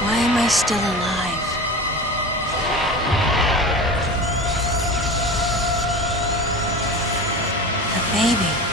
Why am I still alive? The baby.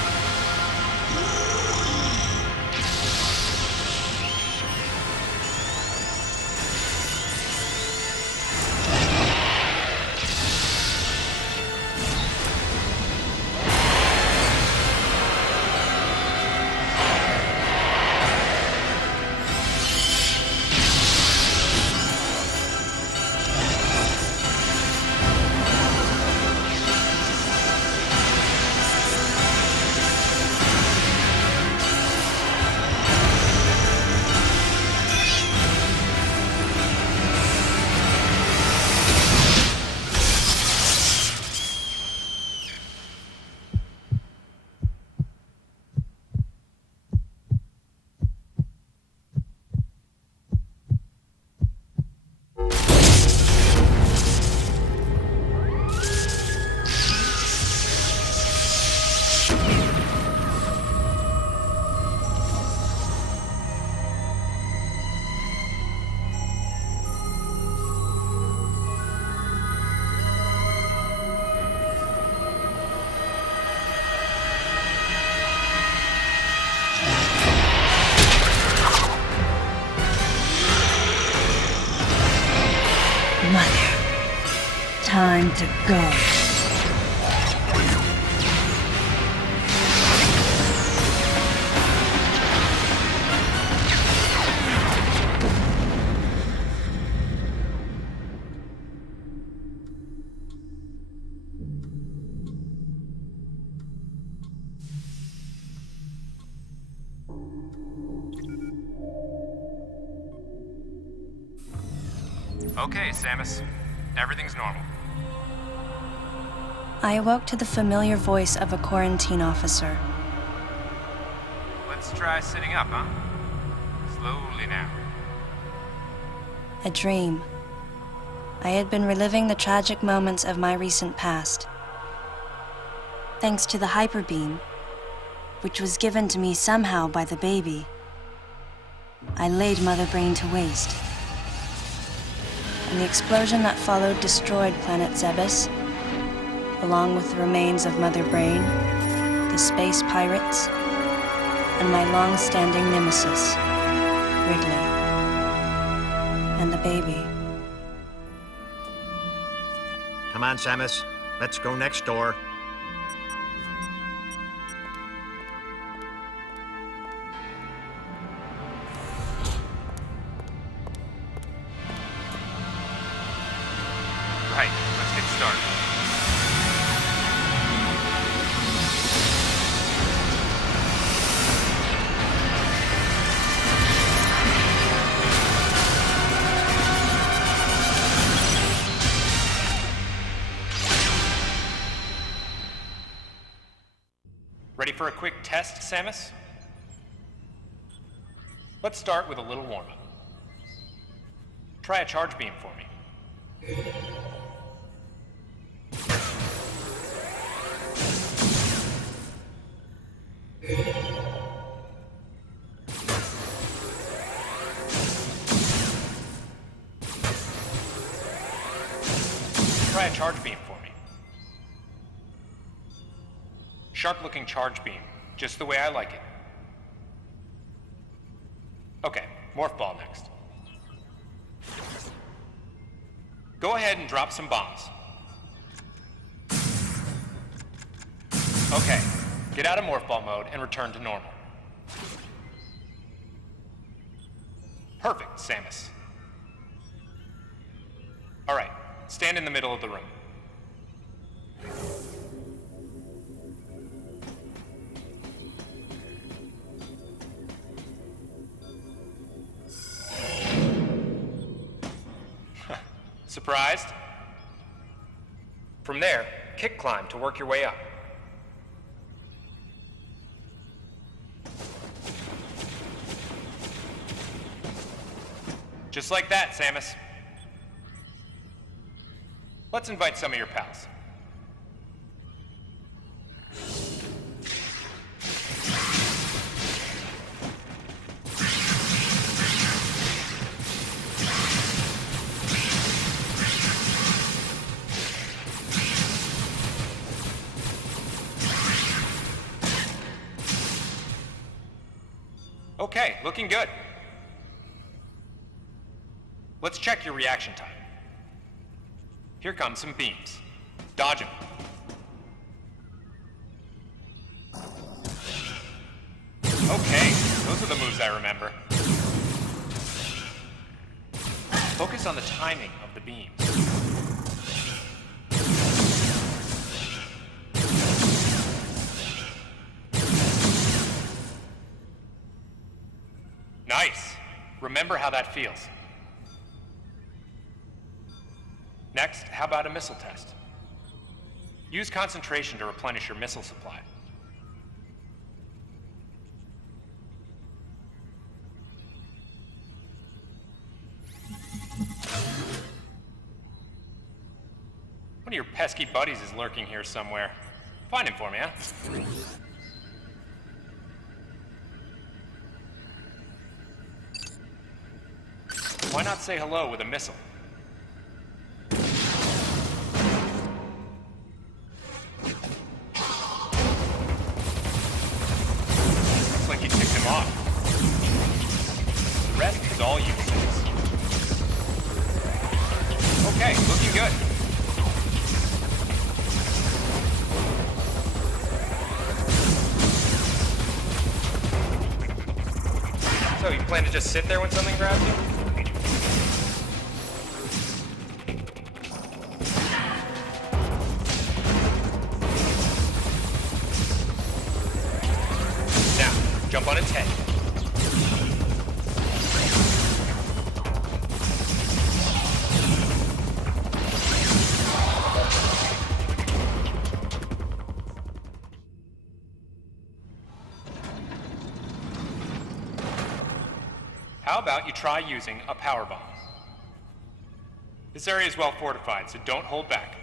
Mother, time to go. Okay, Samus. Everything's normal. I awoke to the familiar voice of a quarantine officer. Let's try sitting up, huh? Slowly now. A dream. I had been reliving the tragic moments of my recent past. Thanks to the hyperbeam, which was given to me somehow by the baby, I laid Mother Brain to waste. And the explosion that followed destroyed planet Zebes, along with the remains of Mother Brain, the space pirates, and my long-standing nemesis, Wrigley, and the baby. Come on, Samus. Let's go next door. Right, let's get started. Ready for a quick test, Samus? Let's start with a little warm-up. Try a charge beam for me. Try a charge beam for me. Sharp-looking charge beam, just the way I like it. Okay, morph ball next. Go ahead and drop some bombs. Okay, get out of morph ball mode and return to normal. Perfect, Samus. All right, stand in the middle of the room. Surprised? From there, kick climb to work your way up. Just like that, Samus. Let's invite some of your pals. Okay, looking good. Let's check your reaction time. Here come some beams. Dodge them. Okay, those are the moves I remember. Focus on the timing of the beams. Nice. Remember how that feels. Next, how about a missile test? Use concentration to replenish your missile supply. One of your pesky buddies is lurking here somewhere. Find him for me, huh? Why not say hello with a missile? Looks like you ticked him off. The rest is all you. Okay, looking good. So, you plan to just sit there when something grabs you? Jump on its head. How about you try using a power bomb? This area is well fortified, so don't hold back.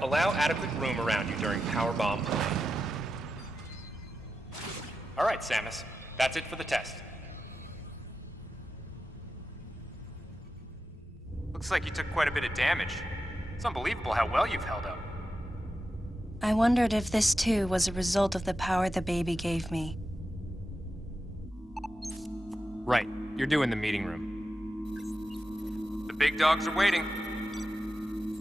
Allow adequate room around you during power bomb play. All right, Samus. That's it for the test. Looks like you took quite a bit of damage. It's unbelievable how well you've held up. I wondered if this too was a result of the power the baby gave me. Right. You're doing the meeting room. The big dogs are waiting.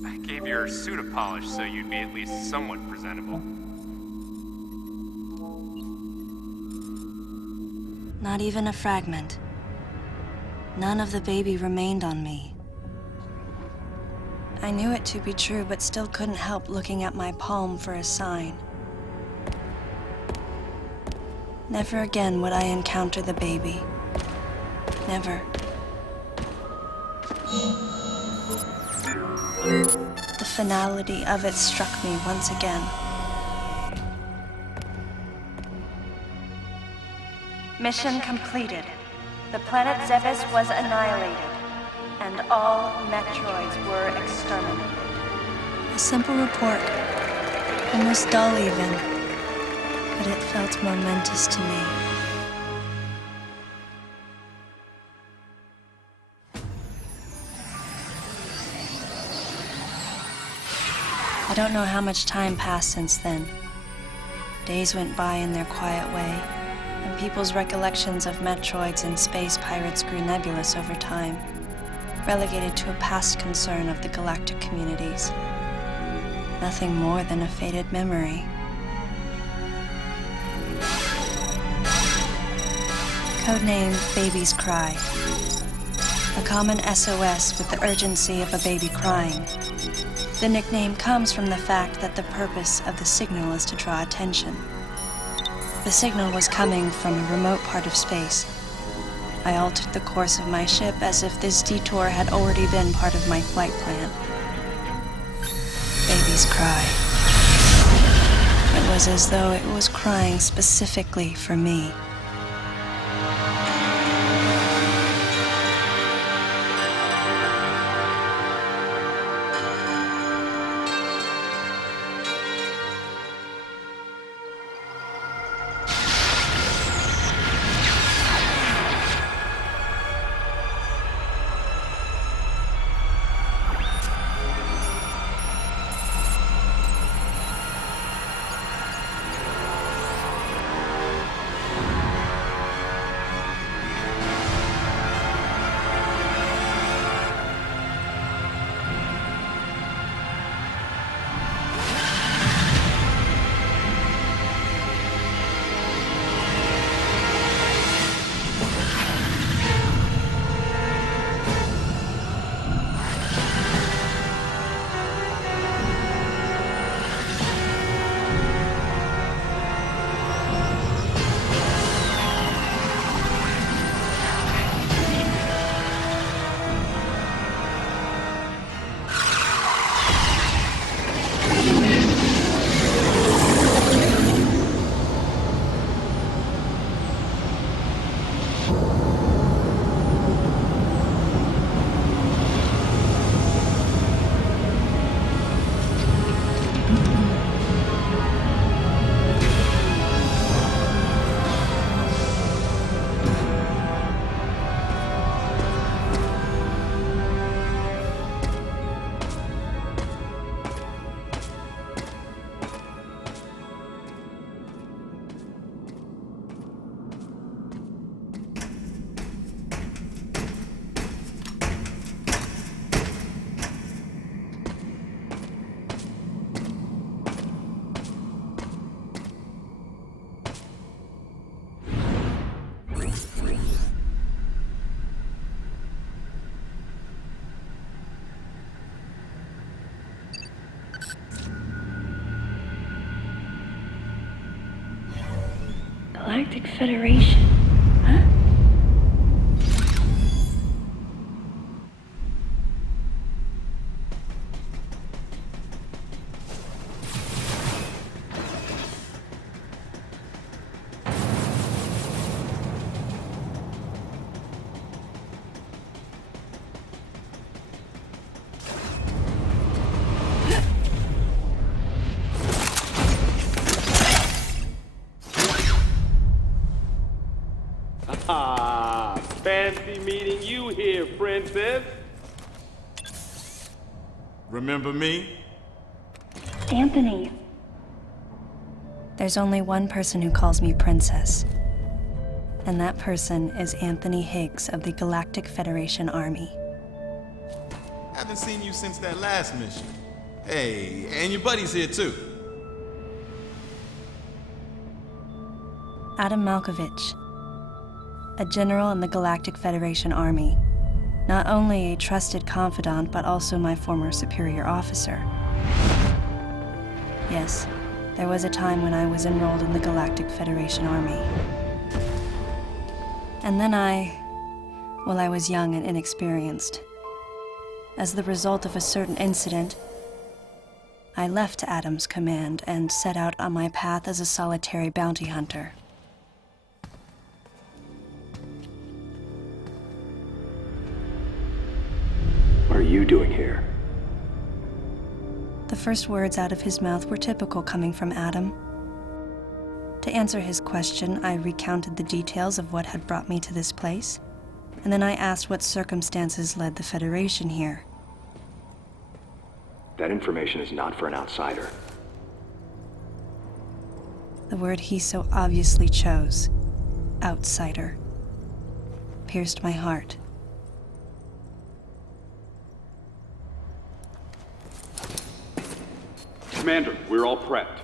I gave your suit a polish so you'd be at least somewhat presentable. Not even a fragment. None of the baby remained on me. I knew it to be true, but still couldn't help looking at my palm for a sign. Never again would I encounter the baby. Never. The finality of it struck me once again. Mission completed. The planet Zebes was annihilated, and all Metroids were exterminated. A simple report, almost dull even, but it felt momentous to me. I don't know how much time passed since then. Days went by in their quiet way, and people's recollections of Metroids and space pirates grew nebulous over time, relegated to a past concern of the galactic communities. Nothing more than a faded memory. Codename Baby's Cry. A common SOS with the urgency of a baby crying. The nickname comes from the fact that the purpose of the signal is to draw attention. The signal was coming from a remote part of space. I altered the course of my ship as if this detour had already been part of my flight plan. Baby's cry. It was as though it was crying specifically for me. Galactic Federation, huh? Ah, fancy meeting you here, princess. Remember me? Anthony. There's only one person who calls me princess. And that person is Anthony Higgs of the Galactic Federation Army. Haven't seen you since that last mission. Hey, and your buddy's here too. Adam Malkovich, a general in the Galactic Federation Army. Not only a trusted confidant, but also my former superior officer. Yes, there was a time when I was enrolled in the Galactic Federation Army. And then I was young and inexperienced. As the result of a certain incident, I left Adam's command and set out on my path as a solitary bounty hunter. What are you doing here? The first words out of his mouth were typical coming from Adam. To answer his question, I recounted the details of what had brought me to this place, and then I asked what circumstances led the Federation here. That information is not for an outsider. The word he so obviously chose, outsider, pierced my heart. Commander, we're all prepped.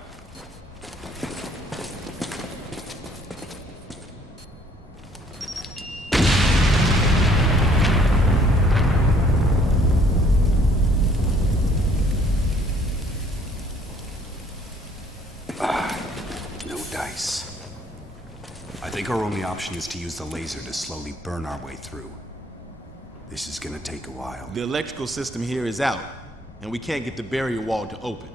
No dice. I think our only option is to use the laser to slowly burn our way through. This is gonna take a while. The electrical system here is out, and we can't get the barrier wall to open.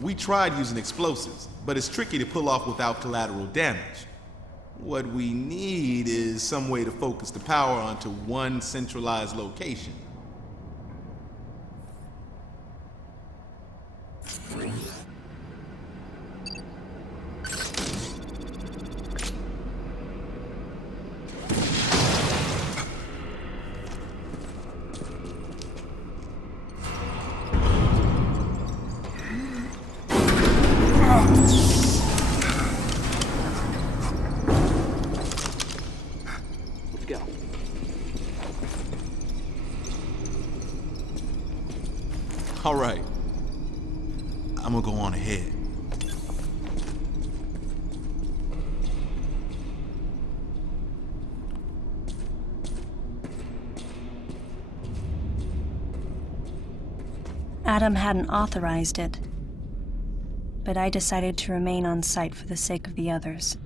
We tried using explosives, but it's tricky to pull off without collateral damage. What we need is some way to focus the power onto one centralized location. Let's go. All right. I'm gonna go on ahead. Adam hadn't authorized it, but I decided to remain on site for the sake of the others.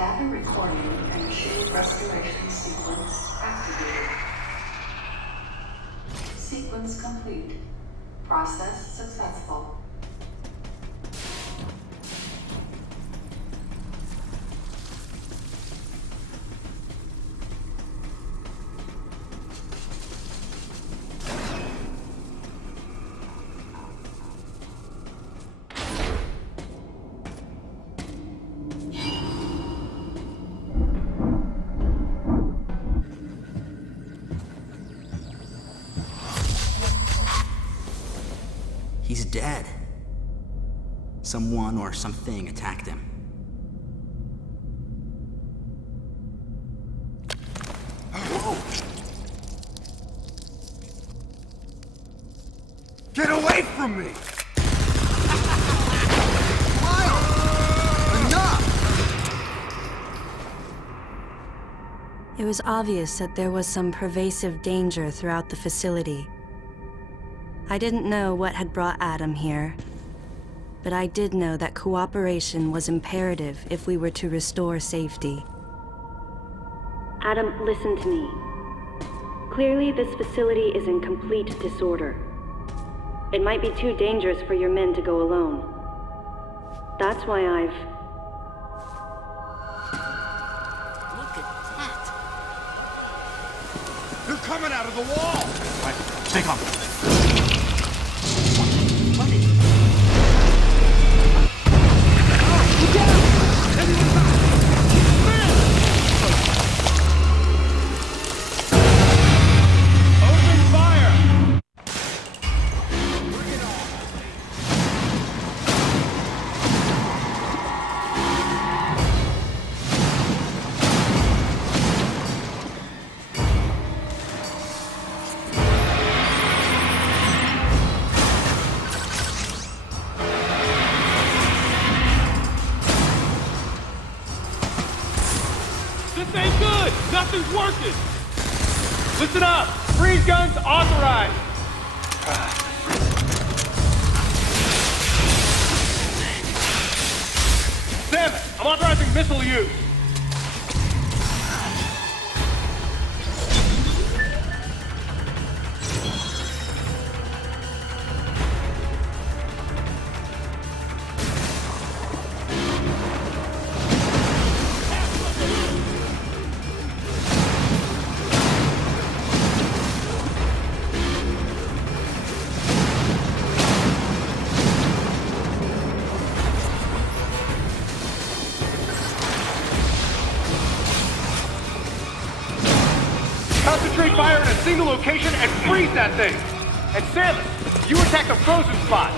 Data recording and chip restoration sequence activated. Sequence complete. Process successful. He's dead. Someone or something attacked him. Whoa! Get away from me! It was obvious that there was some pervasive danger throughout the facility. I didn't know what had brought Adam here, but I did know that cooperation was imperative if we were to restore safety. Adam, listen to me. Clearly, this facility is in complete disorder. It might be too dangerous for your men to go alone. That's why I've... Look at that! They're coming out of the wall! Right, stay calm. This ain't good! Nothing's working! Listen up! Freeze guns authorized! Damn it! I'm authorizing missile use! Concentrate fire in a single location and freeze that thing! And Samus, you attack the frozen spot!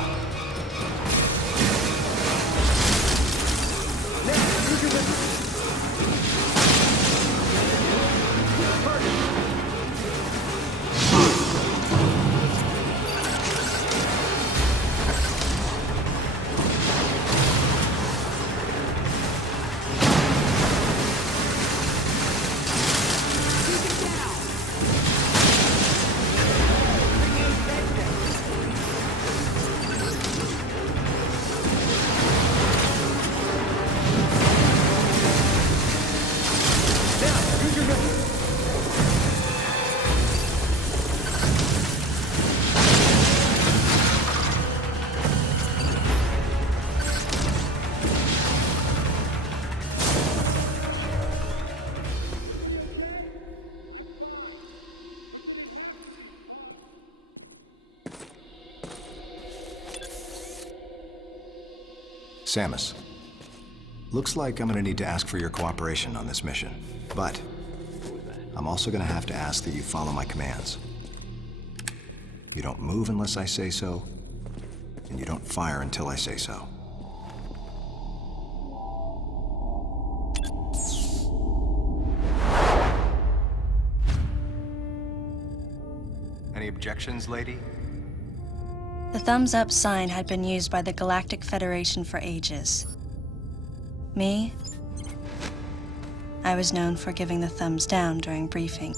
Samus, looks like I'm gonna need to ask for your cooperation on this mission, but I'm also gonna have to ask that you follow my commands. You don't move unless I say so, and you don't fire until I say so. Any objections, lady? The thumbs up sign had been used by the Galactic Federation for ages. Me? I was known for giving the thumbs down during briefing.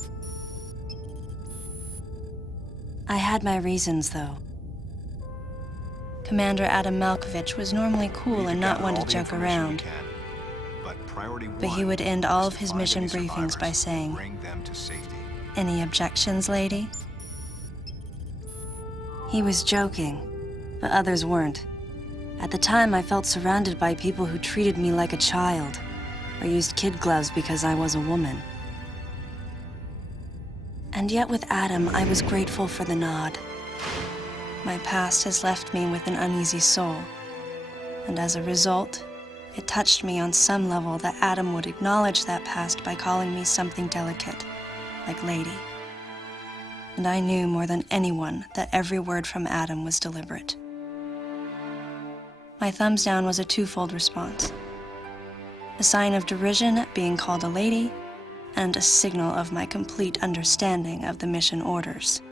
I had my reasons, though. Commander Adam Malkovich was normally cool and not one to joke around. but he would end all of his mission briefings by saying, "Any objections, lady?" He was joking, but others weren't. At the time, I felt surrounded by people who treated me like a child, or used kid gloves because I was a woman. And yet with Adam, I was grateful for the nod. My past has left me with an uneasy soul, and as a result, it touched me on some level that Adam would acknowledge that past by calling me something delicate, like lady. And I knew more than anyone that every word from Adam was deliberate. My thumbs down was a twofold response: a sign of derision at being called a lady, and a signal of my complete understanding of the mission orders.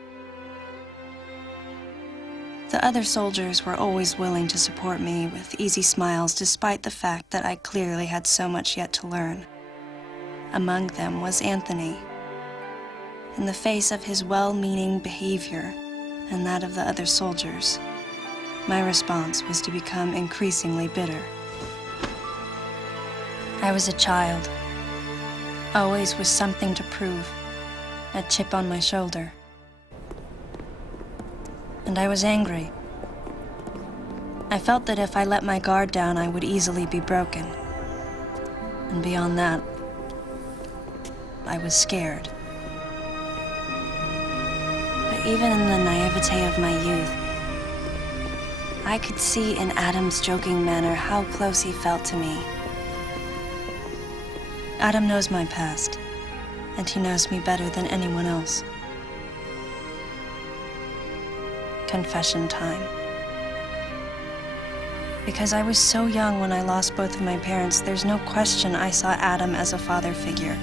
The other soldiers were always willing to support me with easy smiles despite the fact that I clearly had so much yet to learn. Among them was Anthony. In the face of his well-meaning behavior and that of the other soldiers, my response was to become increasingly bitter. I was a child, always with something to prove, a chip on my shoulder. And I was angry. I felt that if I let my guard down, I would easily be broken. And beyond that, I was scared. But even in the naivete of my youth, I could see in Adam's joking manner how close he felt to me. Adam knows my past, and he knows me better than anyone else. Confession time. Because I was so young when I lost both of my parents, there's no question I saw Adam as a father figure.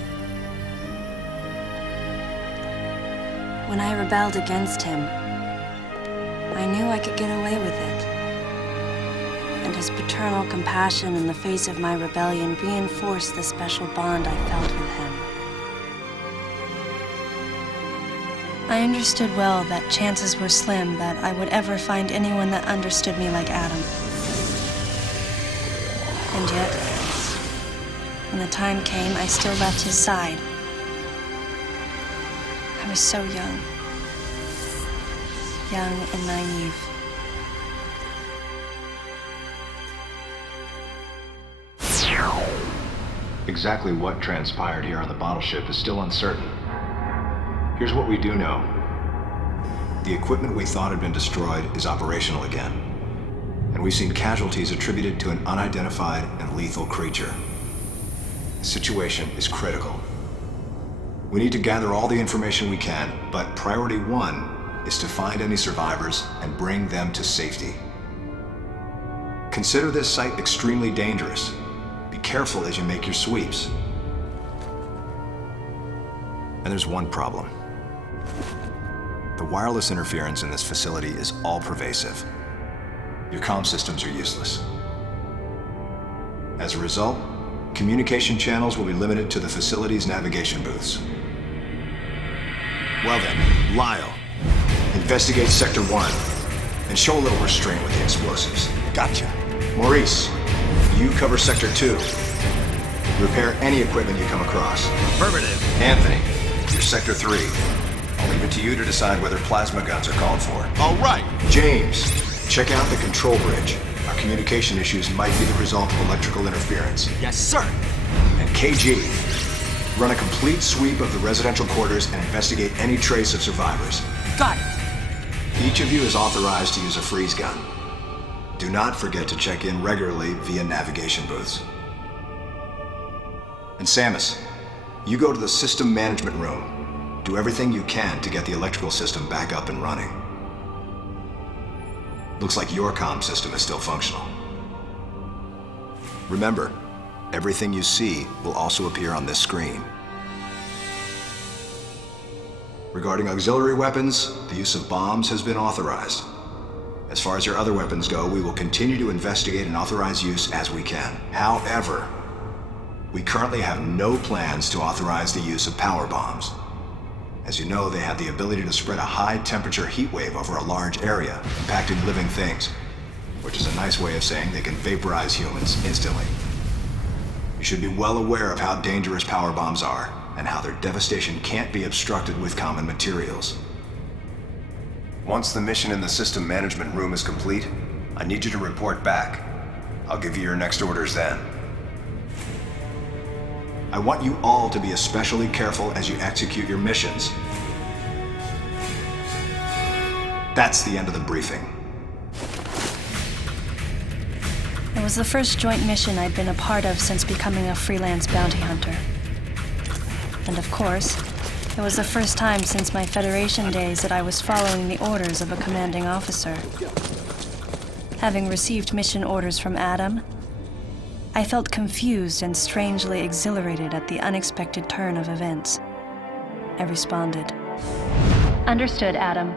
When I rebelled against him, I knew I could get away with it. And his paternal compassion in the face of my rebellion reinforced the special bond I felt with him. I understood well that chances were slim that I would ever find anyone that understood me like Adam. And yet, when the time came, I still left his side. I was so young and naive. Exactly what transpired here on the bottle ship is still uncertain. Here's what we do know. The equipment we thought had been destroyed is operational again. And we've seen casualties attributed to an unidentified and lethal creature. The situation is critical. We need to gather all the information we can, but priority one is to find any survivors and bring them to safety. Consider this site extremely dangerous. Be careful as you make your sweeps. And there's one problem. The wireless interference in this facility is all-pervasive. Your comm systems are useless. As a result, communication channels will be limited to the facility's navigation booths. Well then, Lyle, investigate Sector 1 and show a little restraint with the explosives. Gotcha. Maurice, you cover Sector 2. Repair any equipment you come across. Affirmative. Anthony, you're Sector 3. I'll leave it to you to decide whether plasma guns are called for. All right. James, check out the control bridge. Our communication issues might be the result of electrical interference. Yes, sir. And KG, run a complete sweep of the residential quarters and investigate any trace of survivors. Got it. Each of you is authorized to use a freeze gun. Do not forget to check in regularly via navigation booths. And Samus, you go to the system management room. Do everything you can to get the electrical system back up and running. Looks like your comm system is still functional. Remember, everything you see will also appear on this screen. Regarding auxiliary weapons, the use of bombs has been authorized. As far as your other weapons go, we will continue to investigate and authorize use as we can. However, we currently have no plans to authorize the use of power bombs. As you know, they have the ability to spread a high-temperature heat wave over a large area, impacting living things, which is a nice way of saying they can vaporize humans instantly. You should be well aware of how dangerous power bombs are, and how their devastation can't be obstructed with common materials. Once the mission in the system management room is complete, I need you to report back. I'll give you your next orders then. I want you all to be especially careful as you execute your missions. That's the end of the briefing. It was the first joint mission I'd been a part of since becoming a freelance bounty hunter. And of course, it was the first time since my Federation days that I was following the orders of a commanding officer. Having received mission orders from Adam, I felt confused and strangely exhilarated at the unexpected turn of events. I responded. Understood, Adam.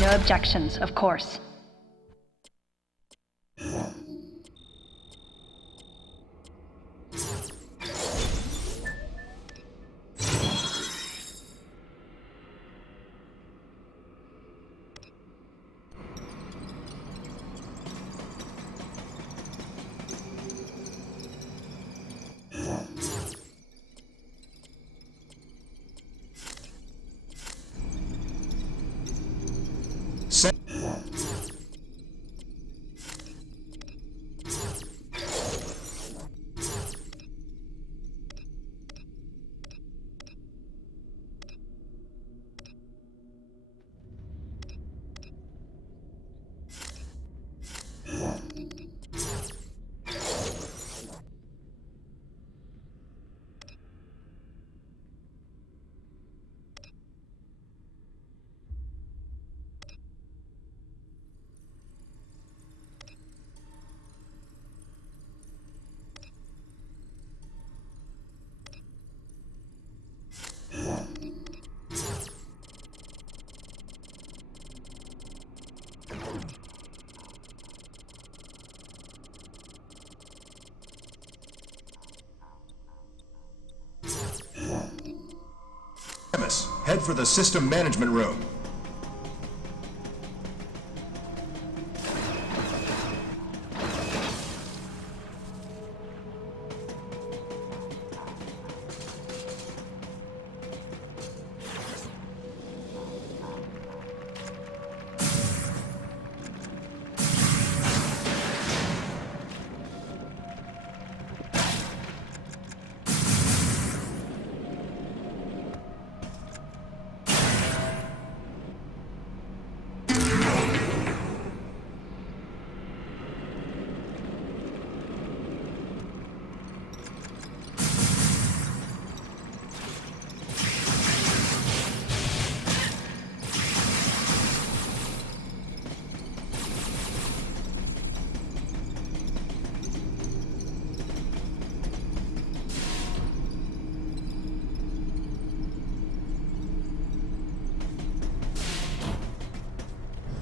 No objections, of course. Head for the system management room.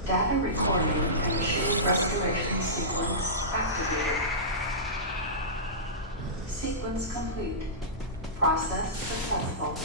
Data recording and machine restoration sequence activated. Sequence complete. Process successful.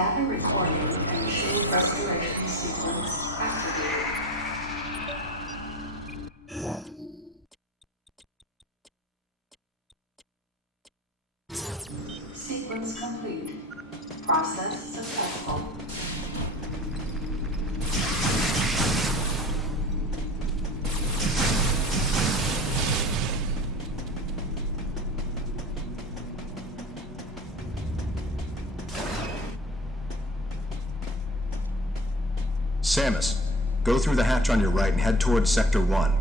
Data recording and machine restoration sequence activated. Sequence complete. Process successful. Samus, go through the hatch on your right and head towards Sector 1.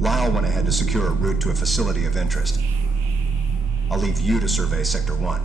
Lyle went ahead to secure a route to a facility of interest. I'll leave you to survey Sector 1.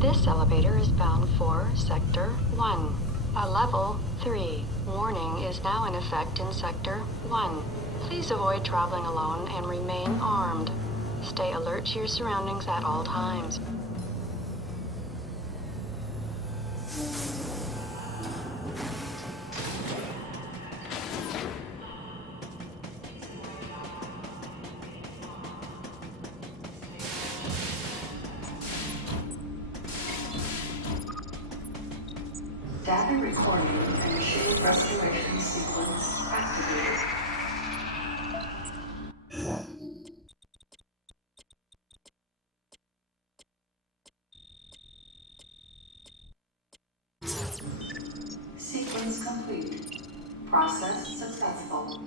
This elevator is bound for Sector 1. A level 3 warning is now in effect in Sector 1. Please avoid traveling alone and remain armed. Stay alert to your surroundings at all times. Data recording and machine restoration sequence activated. Sequence complete. Process successful.